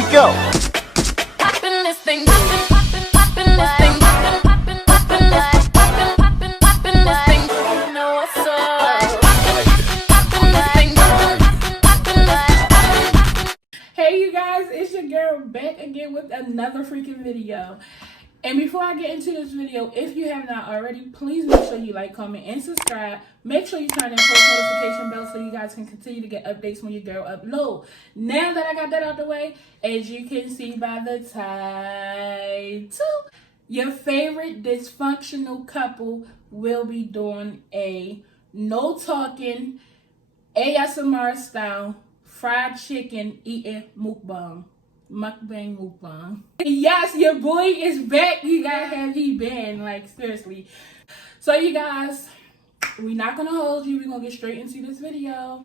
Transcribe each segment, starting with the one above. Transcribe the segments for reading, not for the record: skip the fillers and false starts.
we go. Hey you guys, it's your girl back again with another freaking video. And before I get into this video, if you have not already, please make sure you like, comment, and subscribe. Make sure you turn in post notification bell so you guys can continue to get updates when your girl upload. Now that I got that out the way, as you can see by the title, your favorite dysfunctional couple will be doing a no talking ASMR style fried chicken eating mukbang. MUKBANG. Yes, your boy is back. You guys have he been, like, seriously. So you guys, we're not gonna hold you. We're gonna get straight into this video.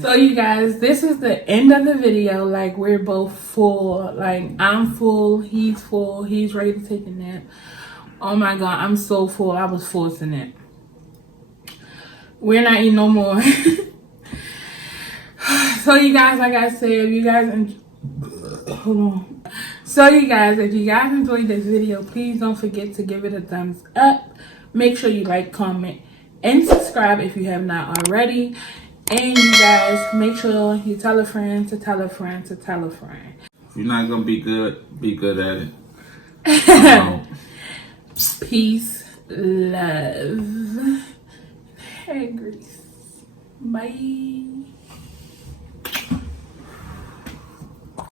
So you guys, this is the end of the video. Like, we're both full. Like, I'm full, he's ready to take a nap. Oh my god, I'm so full. I was forcing it. We're not eating no more. So you guys, like I said, if you guys hold on. So you guys, if you guys enjoyed this video, please don't forget to give it a thumbs up. Make sure you like, comment, and subscribe if you have not already. And you guys, make sure you tell a friend to tell a friend to tell a friend. If you're not gonna be good at it. Peace, love, hair grease. Bye.